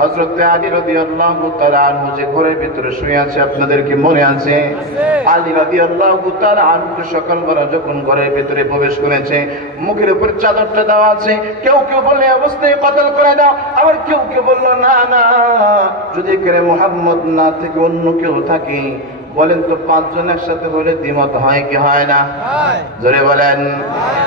হযরত আলী রাদিয়াল্লাহু তাআলা আনহু যে ঘরের ভিতরে শুয়ে আছে, আপনাদের কি মনে আছে? আলী রাদিয়াল্লাহু তাআলা আনহু সকালবেলা যখন ঘরের ভিতরে প্রবেশ করেছে, মুখের উপর চাদরটা দেওয়া আছে। কেউ কেউ বললে অবস্থায় কতল করে দাও, আবার কেউ কেউ বলল না না, যদি করে মুহাম্মদ না থেকে অন্য কেউ থাকে। বলেন তো, পাঁচজন একসাথে হলে দ্বিমত হয় কি হয় না? জোরে বলেন।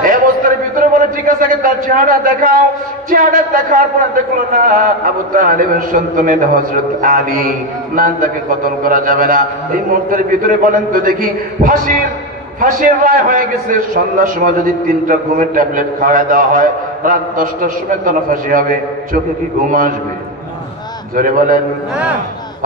এই অবস্থার ভিতরে বলে ঠিক আছে, আগে তার চেহারা দেখাও। চেহারা দেখার পরে দেখলো না আবু তালেবের সন্তানের হযরত আলী, না, তাকে কতল করা যাবে না। এই মুহূর্তের ভিতরে বলেন তো দেখি, ফাঁসির রায় হয়ে গেছে। সন্ধ্যার সময় যদি 3টা ঘুমের ট্যাবলেট খাওয়া দেওয়া হয়, রাত 10টার সময় তো ফাঁসি হবে। চোখে কি ঘুম আসবে? জোরে বলেন।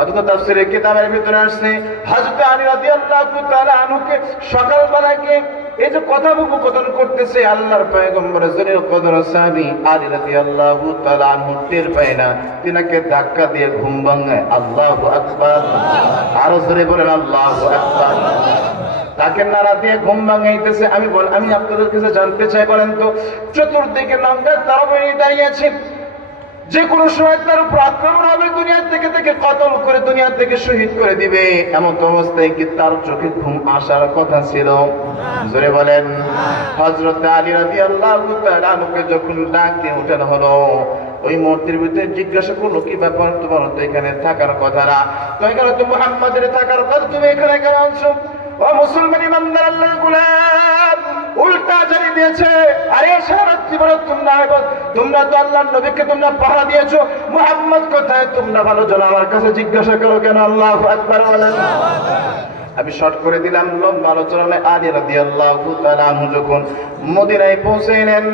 অথচ তাফসীরের কিতাবের ভিতরে আসছে, হযরত আলী রাদিয়াল্লাহু তাআলা আনহুকে সকালবেলা গিয়ে এই যে কথোপকথন করতেছে, আল্লাহর পয়গম্বর জলিল কদর সাহাবী আলী রাদিয়াল্লাহু তাআলা আনহু টের পায় না, তিনাকে ধাক্কা দিয়ে ঘুম ভাঙায়। আল্লাহু আকবার, আরো জোরে বলেন আল্লাহু আকবার। তাকে নাড়া দিয়ে ঘুম ভাঙাইতেছে। আমি আপনাদের কাছে জানতে চাই, বলেন তো, চতুর্দিকে লঙ্কার তারবারি দাঁড়িয়েছে, যে কোনো সময় তার উপর আক্রমণ হবে, দুনিয়া থেকে কতল করে দুনিয়া থেকে শহীদ করে দিবে। এমন অবস্থায় কি তার চোখে ঘুম আসার কথা ছিল? জোরে বলেন। হযরত আলী রাদিয়াল্লাহু তাআলা আনহুকে যখন ডাক দিয়ে উঠানো হলো, ওই মুহূর্তের ভিতরে জিজ্ঞাসা করলো, কি ব্যাপার, তোমার তো এখানে থাকার কথা না, তো এখানে তো মুহাম্মাদের থাকার কথা, তুমি এখানে কেন আছো? ও মুসলমান ইমানদার আল্লাহর গোলাম, উল্টা জারি দিয়েছে। আরে সারা জীবন তোমরা তো আল্লাহর নবীকে তোমরা পাহারা দিয়েছো, মুহাম্মদ কোথায় তোমরা ভালো জানো, আমার কাছে জিজ্ঞাসা করো কেন? আল্লাহু আকবার বলেন। আমি শর্ট করে দিলাম, লম্বা আলোচনা। আলী রাদিয়াল্লাহু তাআলা আনহু যখন মদিনায় পৌঁছলেন,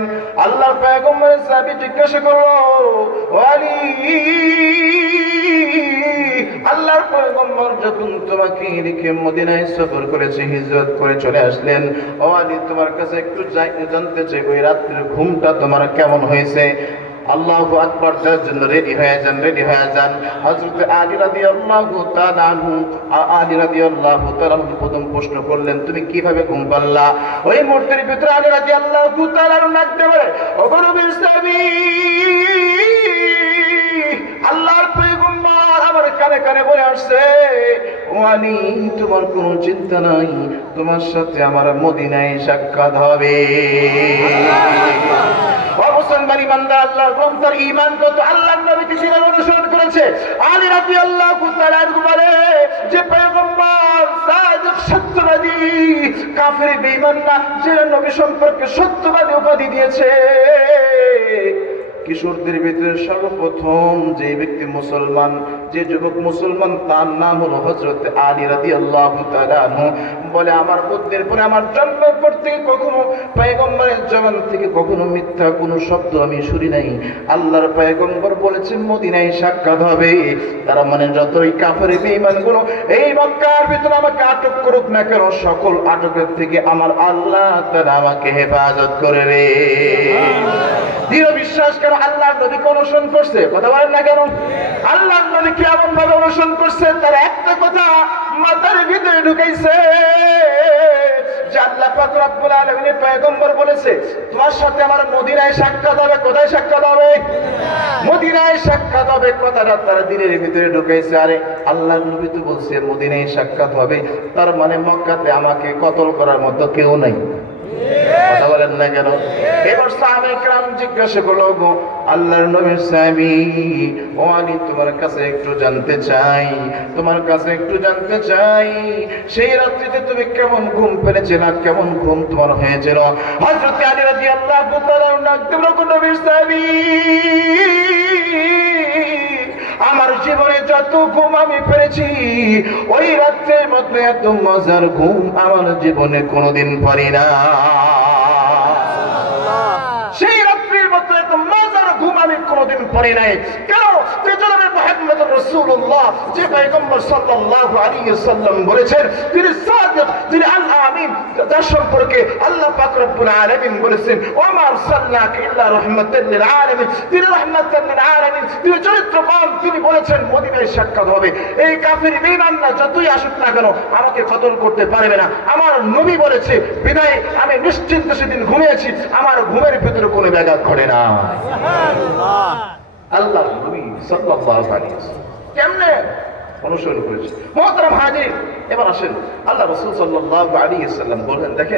আল্লাহর পয়গম্বরের সাহাবী জিজ্ঞাসা করলো, ও আলী, আল্লাহর পয়গম্বর যখন তোমাকে রেখে মদিনায় সফর করেছে, হিজরত করে চলে আসলেন, ও আলী, তোমার কাছে একটু জানতে চাই, ওই রাত্রির ঘুমটা তোমার কেমন হয়েছে? আল্লাহু আকবার, যার জন্য রেডি হয়ে যান। হযরত আলী রাদিয়াল্লাহু তাআলা আনহু প্রথম প্রশ্ন করলেন, তুমি কিভাবে ঘুম পাল্লা? ওই মুহূর্তের ভিতরে আলী রাদিয়াল্লাহু তাআলা ডাকতে বলে, ও নবীর সাহাবী, আল্লাহর পয়গম্বর আমার কানে কানে বলে আসছে, ও আলী, তোমার কোনো চিন্তা নাই, তোমার সাথে আমার মদিনায় সাক্ষাৎ হবে। মুসলমান ইমানদার আল্লাহর গ্রন্থের ঈমান কত, আল্লাহর নবীকে কিভাবে অনুসরণ করেছে। আলী রাদিয়াল্লাহু তাআলা আনহু বলে যে পয়গম্বর সাদিক, সত্যবাদী, কাফের বেঈমান না, যে নবী সম্পর্কে সত্যবাদী উপাধি দিয়েছে। কিশোরদের ভিতরে সর্বপ্রথম যে ব্যক্তি মুসলমান, যে যুবক মুসলমান, তার নাম হলো হযরত আলী রাদিয়াল্লাহু তাআলা আনহু। বলে, আমার বুদ্ধির পরে আমার জন্মের পর থেকে কখনো পয়গম্বরের জবান থেকে কখনো মিথ্যা কোনো শব্দ আমি শুনি নাই। আল্লাহর পয়গম্বর বলেছেন মদিনায় সাক্ষাৎ হবে। তারা মানে যতই কাফের বেঈমানগুলো এই মক্কার ভিতরে আমাকে আটক করুক না কেন, সকল আটকের থেকে আমার আল্লাহ তাআলা আমাকে হেফাজত করবে। দৃঢ় বিশ্বাস কেন আল্লাহর নবীকে অনুসরণ করছে? কথা বলেন না কেন? আল্লাহর নবী কি এমন ভাবে অনুসরণ করছে, তার একটা কথা মাথার ভিতরে ঢুকাইছে যে আল্লাহ পাক রব্বুল আলামিনের পয়গম্বর বলেছে, তোমার সাথে আমার মদিনায় সাক্ষাৎ হবে। কোথায় সাক্ষাৎ হবে? মদিনায় সাক্ষাৎ হবে। কথাটা তার দিলের ভিতরে ঢুকাইছে। আরে আল্লাহর নবী তো বলছে মদিনায় সাক্ষাৎ হবে, তার মানে মক্কাতে আমাকে কতল করার মতো কেউ নাই। কথা বলেন না কেন? এবার সাহাবায়ে কেরাম জিজ্ঞাসা করলো, গো আল্লাহর নবীর সাহাবী, ও আলী, তোমার কাছে একটু জানতে চাই, সেই রাত্রিতে তুমি কেমন ঘুম পেয়েছিলে, কেমন ঘুম তোমার হয়েছিল? হযরত আলী রাদিয়াল্লাহু তাআলা নবীর সাহাবী, আমার জীবনে যত ঘুম আমি পেরেছি, ওই রাত্রের মতো এত মজার ঘুম আমার জীবনে কোনোদিন পারি না। সেই রাত্রির মতো এত মজার ঘুম আমি কোনোদিন পারি নাই। কেন? জনাবে মুহাম্মদ রাসূলুল্লাহ, যে পয়গম্বর সাল্লাল্লাহু আলাইহি ওয়াসাল্লাম বলেছেন, তিনি সাদিক, তিনি আল আমিন, যার সম্পর্কে আল্লাহ পাক রব্বুল আলামিন বলেছেন, ওয়া মা আরসালনাকা ইল্লা রাহমাতাল লিল আলামিন, তিনি রাহমাতাল লিল আলামিন, তিনি চরিত্রবান। তিনি বলেছেন মদিনায় সাক্ষাৎ হবে। এই কাফের বেঈমানরা যতই আসুক না কেন আমাকে কতল করতে পারবে না। আমার নবী বলেছে, বিদায় আমি নিশ্চিন্তে সেদিন ঘুমিয়েছি, আমার ঘুমের ভিতরে কোনো ব্যাঘাত ঘটে না। সুবহানাল্লাহ। আল্লাহর নবী সাল্লাল্লাহু আলাইহি ওয়াসাল্লাম কেমনে অনুসরণ করেছে। মুহতারাম হাজির, এবার আসেন আল্লাহ রাসূল সাল্লাল্লাহু আলাইহি ওয়াসাল্লাম বলেন, দেখেন